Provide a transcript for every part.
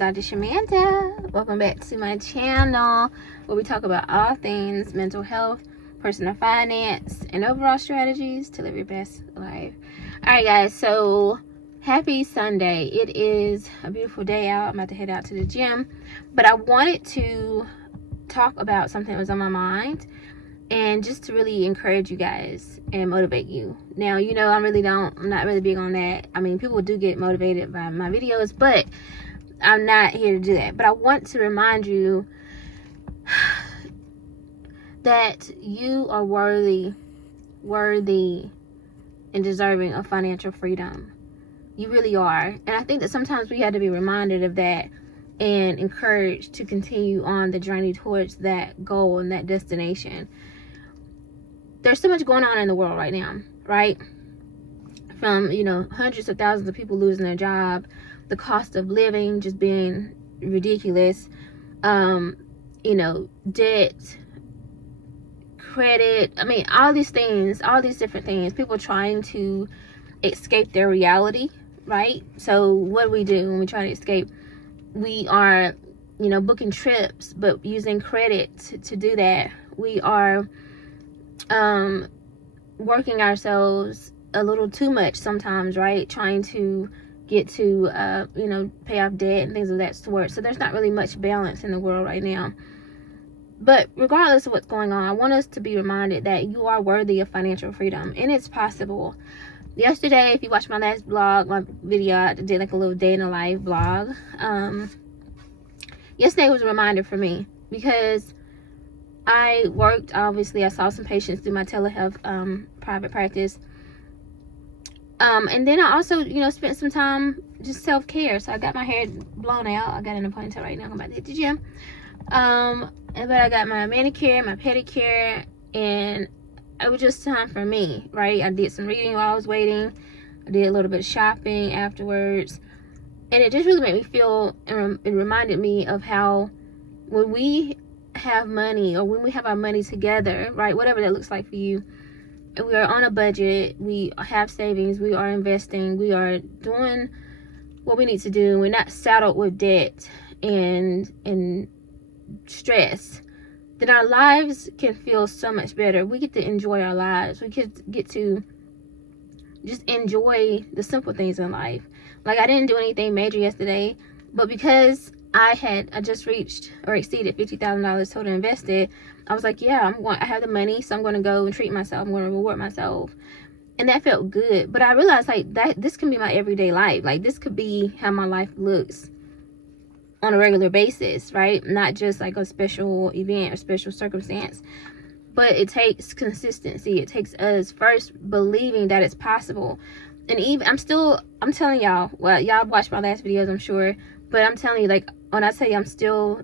Dr. Shamanda. Welcome back to my channel where we talk about all things mental health, personal finance, and overall strategies to live your best life. Alright guys, so happy Sunday. It is a beautiful day out. I'm about to head out to the gym, but I wanted to talk about something that was on my mind and just to really encourage you guys and motivate you. Now, you know, I'm not really big on that. I mean, people do get motivated by my videos, but I'm not here to do that. But I want to remind you that you are worthy and deserving of financial freedom. You really are. And I think that sometimes we have to be reminded of that and encouraged to continue on the journey towards that goal and that destination. There's so much going on in the world right now, right? From, you know, hundreds of thousands of people losing their job, the cost of living just being ridiculous, you know, debt, credit, I mean, all these things, all these different things, people trying to escape their reality, right? So what do we do when we try to escape? We are, you know, booking trips, but using credit to do that. We are working ourselves a little too much sometimes, right? Trying to get to, you know, pay off debt and things of that sort. So there's not really much balance in the world right now. But regardless of what's going on, I want us to be reminded that you are worthy of financial freedom, and it's possible. Yesterday, if you watched my last vlog, my video, I did like a little day in the life vlog. Yesterday was a reminder for me because I worked, obviously, I saw some patients through my telehealth private practice. And then I also, you know, spent some time just self-care. So I got my hair blown out. I got an ponytail right now. I'm about to hit the gym. But I got my manicure, my pedicure, and it was just time for me, right? I did some reading while I was waiting. I did a little bit of shopping afterwards. And it just really made me feel, and it reminded me of how when we have money, or when we have our money together, right, whatever that looks like for you, and we are on a budget, we have savings, we are investing, we are doing what we need to do, we're not saddled with debt and stress, then our lives can feel so much better. We get to enjoy our lives. We get to just enjoy the simple things in life. Like, I didn't do anything major yesterday, but because I just reached or exceeded $50,000 total invested, I was like, yeah, I have the money, so I'm going to go and treat myself. I'm going to reward myself. And that felt good. But I realized, like, that this can be my everyday life. Like, this could be how my life looks on a regular basis, right? Not just like a special event or special circumstance. But it takes consistency. It takes us first believing that it's possible. And even, I'm telling y'all, well, y'all watched my last videos, I'm sure, but I'm telling you, like, when I say it still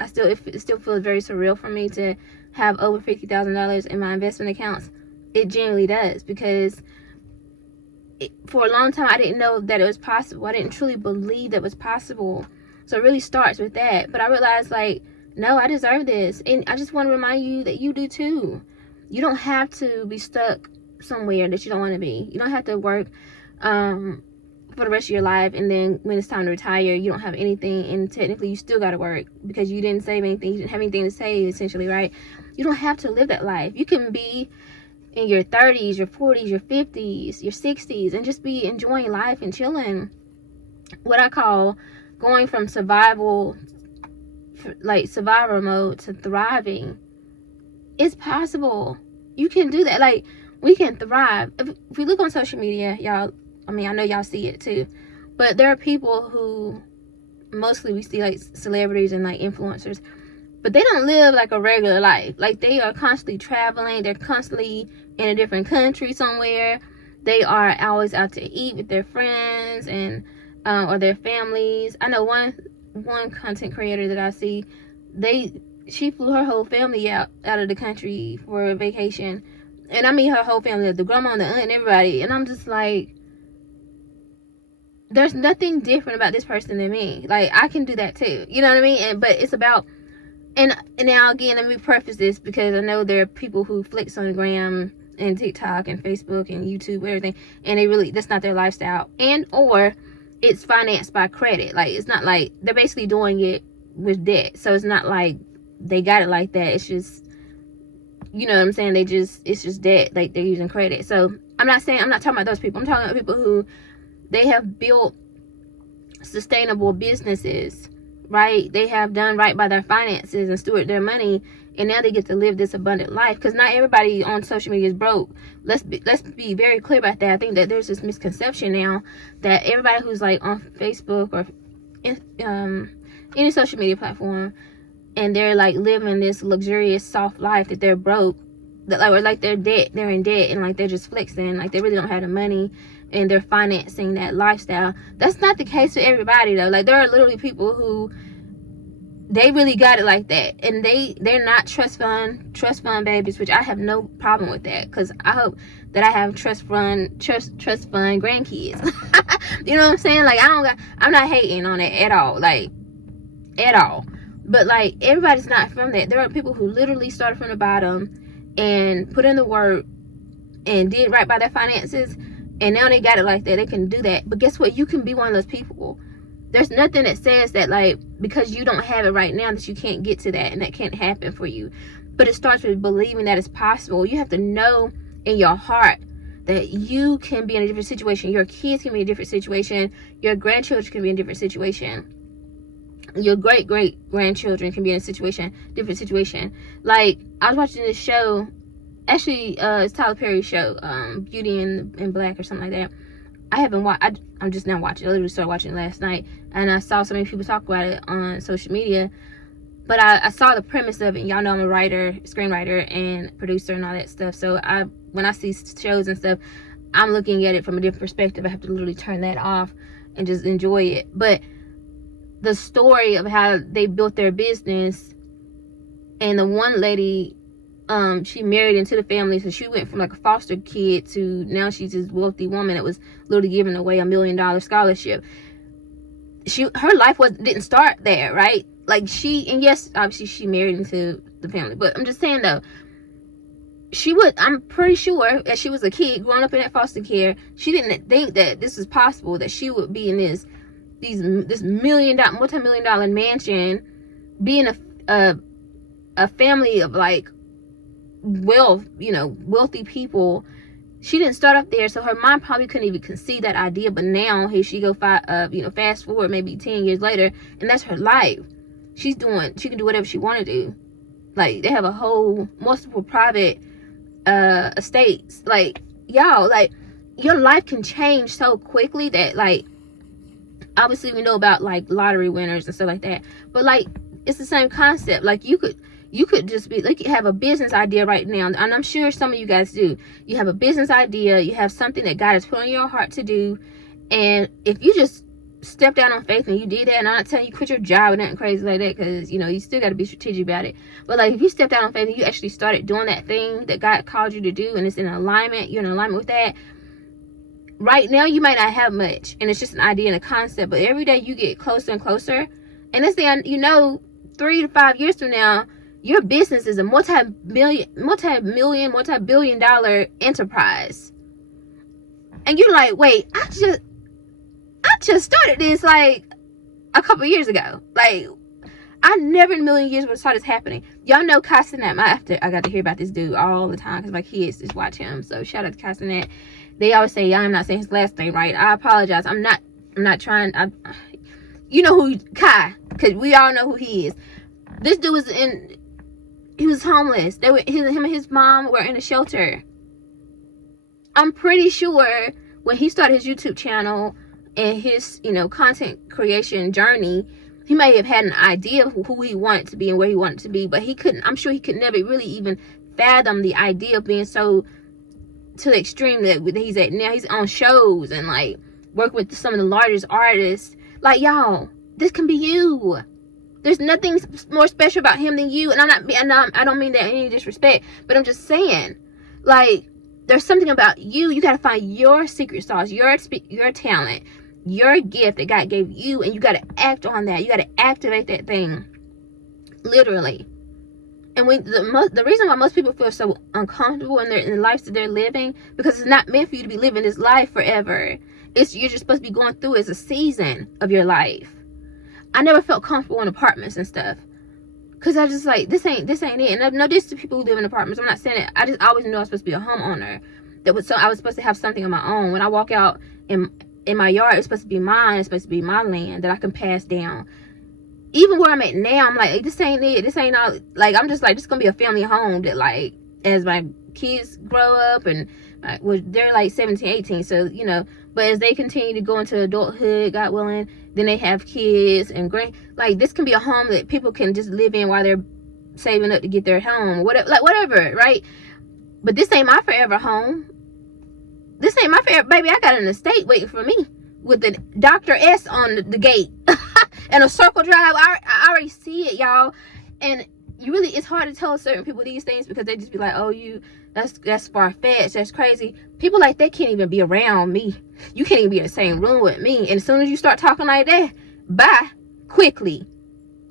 feels very surreal for me to have over $50,000 in my investment accounts. It genuinely does, because for a long time I didn't know that it was possible. I didn't truly believe that it was possible. So it really starts with that. But I realized, like, no, I deserve this. And I just want to remind you that you do too. You don't have to be stuck somewhere that you don't want to be. You don't have to work for the rest of your life, and then when it's time to retire, you don't have anything, and technically you still got to work because you didn't save anything. You didn't have anything to save, essentially, right? You don't have to live that life. You can be in your 30s, your 40s, your 50s, your 60s, and just be enjoying life and chilling. What I call going from survival mode to thriving. It's possible. You can do that. Like, we can thrive. If we look on social media, y'all, I mean, I know y'all see it too, but there are people who, mostly we see like celebrities and like influencers, but they don't live like a regular life. Like, they are constantly traveling. They're constantly in a different country somewhere. They are always out to eat with their friends and or their families. I know one content creator that I see, she flew her whole family out of the country for a vacation. And I mean her whole family, the grandma and the aunt and everybody. And I'm just like, there's nothing different about this person than me. Like, I can do that too. You know what I mean? But it's about, and now again, let me preface this, because I know there are people who flex on the gram and TikTok and Facebook and YouTube and everything, and that's not their lifestyle. And or it's financed by credit. Like, it's not like they're basically doing it with debt. So it's not like they got it like that. It's just, you know what I'm saying? It's just debt. Like, they're using credit. So I'm not talking about those people. I'm talking about people who, they have built sustainable businesses, right? They have done right by their finances and steward their money, and now they get to live this abundant life. Because not everybody on social media is broke. Let's be very clear about that. I think that there's this misconception now that everybody who's like on Facebook or any social media platform, and they're like living this luxurious soft life, that they're broke, that like they're in debt, and like they're just flexing, like they really don't have the money and they're financing that lifestyle. That's not the case for everybody though. Like, there are literally people who, they really got it like that, and they're not trust fund babies, which I have no problem with that, because I hope that I have trust fund grandkids. You know what I'm saying? Like, I'm not hating on it at all, like, at all. But like, everybody's not from that. There are people who literally started from the bottom and put in the work and did right by their finances, and now they got it like that. They can do that. But guess what? You can be one of those people. There's nothing that says that, like, because you don't have it right now, that you can't get to that and that can't happen for you. But it starts with believing that it's possible. You have to know in your heart that you can be in a different situation. Your kids can be in a different situation. Your grandchildren can be in a different situation. Your great grandchildren can be in a different situation. Like, I was watching this show, actually, it's Tyler Perry's show, Beauty in Black or something like that. I haven't watched. I'm just now watching. I literally started watching it last night, and I saw so many people talk about it on social media. But I saw the premise of it. And y'all know I'm a writer, screenwriter, and producer, and all that stuff. So when I see shows and stuff, I'm looking at it from a different perspective. I have to literally turn that off and just enjoy it. But the story of how they built their business, and the one lady, she married into the family, so she went from like a foster kid to now she's this wealthy woman that was literally giving away $1 million scholarship. Her life didn't start there, right? Like, and yes, obviously she married into the family, but I'm just saying though, I'm pretty sure that she was a kid growing up in that foster care. She didn't think that this was possible, that she would be in this multi-million-dollar mansion, being a family of like wealth, wealthy people. She didn't start up there, so her mom probably couldn't even conceive that idea. But now here she go, fast forward maybe 10 years later, and that's her life. She can do whatever she want to do. Like, they have multiple private estates. Like, y'all, like, your life can change so quickly that, like, obviously we know about like lottery winners and stuff like that, but like, it's the same concept. Like, you could just be like, you have a business idea right now, and I'm sure some of you guys do. You have a business idea, you have something that God has put on your heart to do, and if you just step down on faith and you did that, and I'm not telling you quit your job or nothing crazy like that, because you still got to be strategic about it, but like, if you step down on faith and you actually started doing that thing that God called you to do, and it's in alignment, you're in alignment with that. Right now you might not have much, and it's just an idea and a concept, but every day you get closer and closer, and this thing, 3 to 5 years from now, your business is a multi-billion dollar enterprise. And you're like, wait, I just started this like a couple years ago. Like, I never in a million years would have saw this happening. Y'all know Castanet. I got to hear about this dude all the time because my kids just watch him. So shout out to Castanet. They always say, I'm not saying his last name right. I apologize. I'm not trying. You know who Kai, because we all know who he is. This dude he was homeless. Him and his mom were in a shelter. I'm pretty sure when he started his YouTube channel and his, content creation journey, he may have had an idea of who he wanted to be and where he wanted to be, but I'm sure he could never really even fathom the idea of being so to the extreme that he's at now. He's on shows and like working with some of the largest artists. Like, y'all, this can be you. There's nothing more special about him than you. And I don't mean that in any disrespect, but I'm just saying, like, there's something about you. You got to find your secret sauce, your talent, your gift that God gave you, and you got to act on that. You got to activate that thing, literally. And the reason why most people feel so uncomfortable in the lives that they're living, because it's not meant for you to be living this life forever. You're just supposed to be going through as a season of your life. I never felt comfortable in apartments and stuff, because I just like, this ain't it. And no diss to people who live in apartments, I'm not saying it. I always knew I was supposed to be a homeowner. So I was supposed to have something of my own. When I walk out in my yard, it's supposed to be mine. It's supposed to be my land that I can pass down. Even where I'm at now, I'm like, this ain't it. This ain't all. Like, I'm just like, this is gonna be a family home that, like, as my kids grow up, and they're like 17, 18, so you know, but as they continue to go into adulthood, God willing, then they have kids and great, like, this can be a home that people can just live in while they're saving up to get their home, or whatever, like, whatever, right? But this ain't my forever home. This ain't my forever, baby. I got an estate waiting for me with the Dr. S on the gate and a circle drive. I already see it, y'all. And you really, it's hard to tell certain people these things, because they just be like, oh, that's far-fetched, that's crazy. People like that can't even be around me. You can't even be in the same room with me. And as soon as you start talking like that, bye, quickly.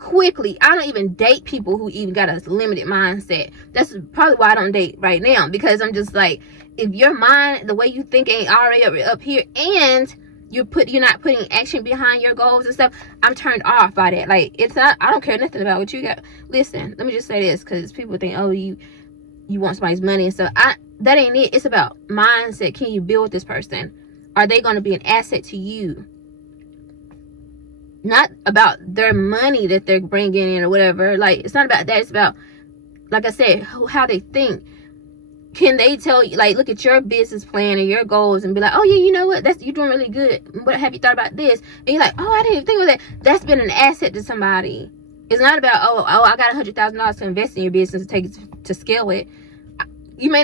I don't even date people who even got a limited mindset. That's probably why I don't date right now, because I'm just like, if your mind, the way you think, ain't already up here, and you're not putting action behind your goals and stuff, I'm turned off by that. Like, it's not, I don't care nothing about what you got. Listen, let me just say this, because people think, oh, you want somebody's money and stuff. That ain't it. It's about mindset. Can you build with this person? Are they going to be an asset to you? Not about their money that they're bringing in or whatever. Like, it's not about that. It's about, like I said, how they think. Can they tell you, like, look at your business plan and your goals and be like, oh yeah, you know what, you're doing really good. What have you thought about this? And you're like, oh, I didn't even think of that. That's been an asset to somebody. It's not about, oh, I got $100,000 to invest in your business to take it to scale it. I may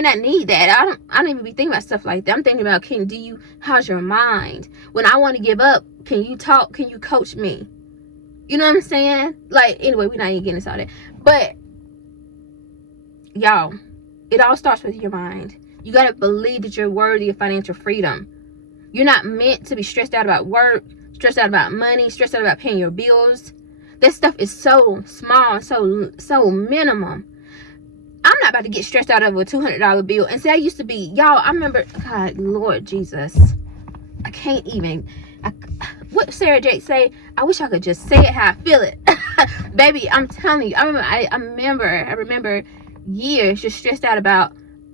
not need that. I don't even be thinking about stuff like that. I'm thinking about, how's your mind? When I want to give up, can you talk? Can you coach me? You know what I'm saying? Like, anyway, we're not even getting into all that. But, y'all, it all starts with your mind. You got to believe that you're worthy of financial freedom. You're not meant to be stressed out about work, stressed out about money, stressed out about paying your bills. That stuff is so small, so minimum. I'm not about to get stressed out over a $200 bill. And see, I used to be, y'all, I remember, God, Lord Jesus. I can't even, what Sarah Jake say? I wish I could just say it how I feel it. Baby, I'm telling you, I remember years just stressed out about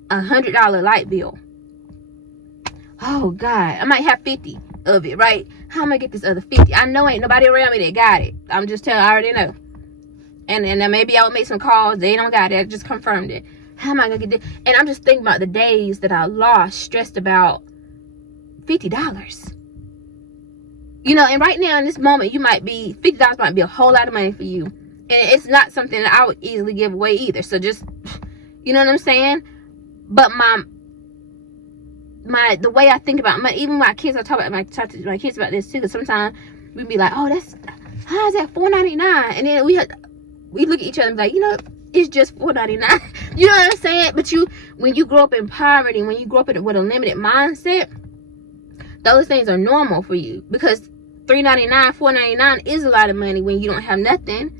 $100 light bill. Oh God, I might have 50 of it, right? How am I get this other 50? I know ain't nobody around me that got it. I'm just telling, I already know. And then maybe I would make some calls. They don't got it. I just confirmed it. How am I gonna get this? And I'm just thinking about the days that I lost, stressed about $50. You know, and right now in this moment, $50 might be a whole lot of money for you. And it's not something that I would easily give away either. So just, you know what I'm saying? But the way I think about money, even my kids, I talk to my kids about this too, because sometimes we'd be like, oh, how is that $4.99? And then we look at each other and be like, you know, it's just $4.99. You know what I'm saying? But when you grow up in poverty, when you grow up with a limited mindset, those things are normal for you, because $3.99, $4.99 is a lot of money when you don't have nothing.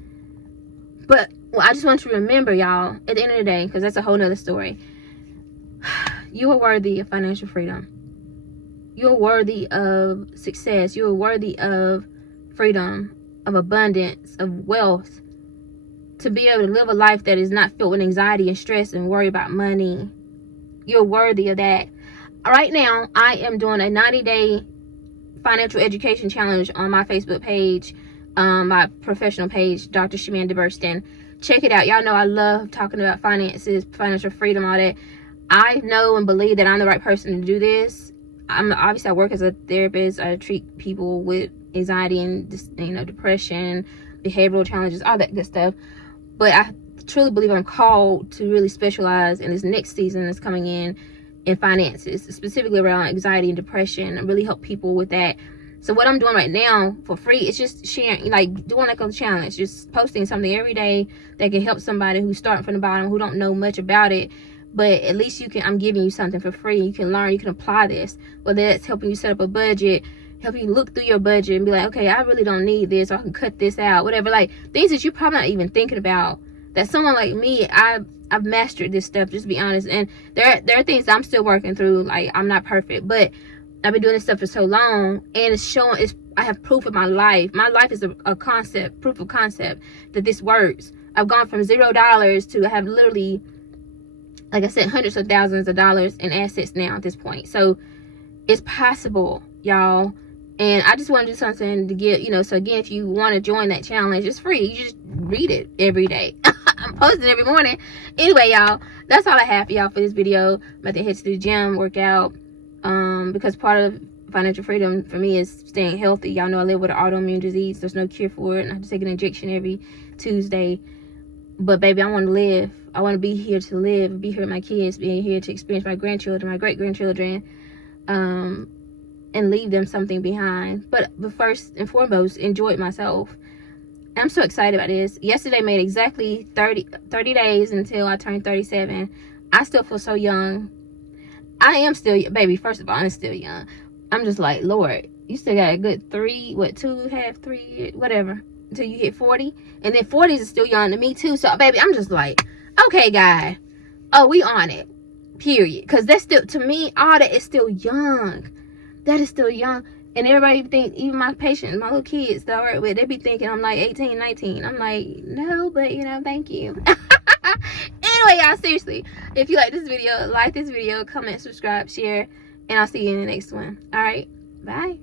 But I just want you to remember, y'all, at the end of the day, because that's a whole nother story, you are worthy of financial freedom. You're worthy of success. You're worthy of freedom, of abundance, of wealth, to be able to live a life that is not filled with anxiety and stress and worry about money. You're worthy of that. Right now, I am doing a 90-day financial education challenge on my Facebook page, my professional page, Dr. Shamanda Burston. Check it out. Y'all know I love talking about finances, financial freedom, all that. I know and believe that I'm the right person to do this. Obviously, I work as a therapist. I treat people with anxiety and depression, behavioral challenges, all that good stuff. But I truly believe I'm called to really specialize in this next season that's coming in finances, specifically around anxiety and depression, and really help people with that. So what I'm doing right now for free is just sharing, like doing like a challenge, just posting something every day that can help somebody who's starting from the bottom, who don't know much about it. But at least I'm giving you something for free. You can learn, you can apply this, whether that's helping you set up a budget, help you look through your budget and be like, okay, I really don't need this, or I can cut this out, whatever. Like things that you're probably not even thinking about, that someone like me, I've mastered this stuff, just to be honest. And there are things I'm still working through. Like, I'm not perfect, but I've been doing this stuff for so long, and it's showing. I have proof of my life. My life is a concept, proof of concept that this works. I've gone from $0 to have literally, like I said, hundreds of thousands of dollars in assets now at this point. So it's possible, y'all. And I just want to do something to get, so again, if you want to join that challenge, it's free. You just read it every day. I'm posting every morning. Anyway, y'all, that's all I have for y'all for this video. I'm about to head to the gym, work out, because part of financial freedom for me is staying healthy. Y'all know I live with an autoimmune disease. There's no cure for it, and I have to take an injection every Tuesday. But baby, I want to live. I want to be here to live, be here with my kids, be here to experience my grandchildren, my great-grandchildren, and leave them something behind. But first and foremost, enjoy it myself. I'm so excited about this. Yesterday made exactly 30 days until I turned 37. I still feel so young. I am still, baby, first of all, I'm still young. I'm just like, Lord, you still got a good 3, whatever, until you hit 40. And then 40s is still young to me too. So, baby, I'm just like, okay, guy. Oh, we on it. Period. Because that's still, to me, all that is still young. That is still young. And everybody think, even my patients, my little kids that I work with, they be thinking I'm like 18, 19. I'm like, no, but thank you. Anyway, y'all, seriously, if you like this video, comment, subscribe, share, and I'll see you in the next one. All right, bye.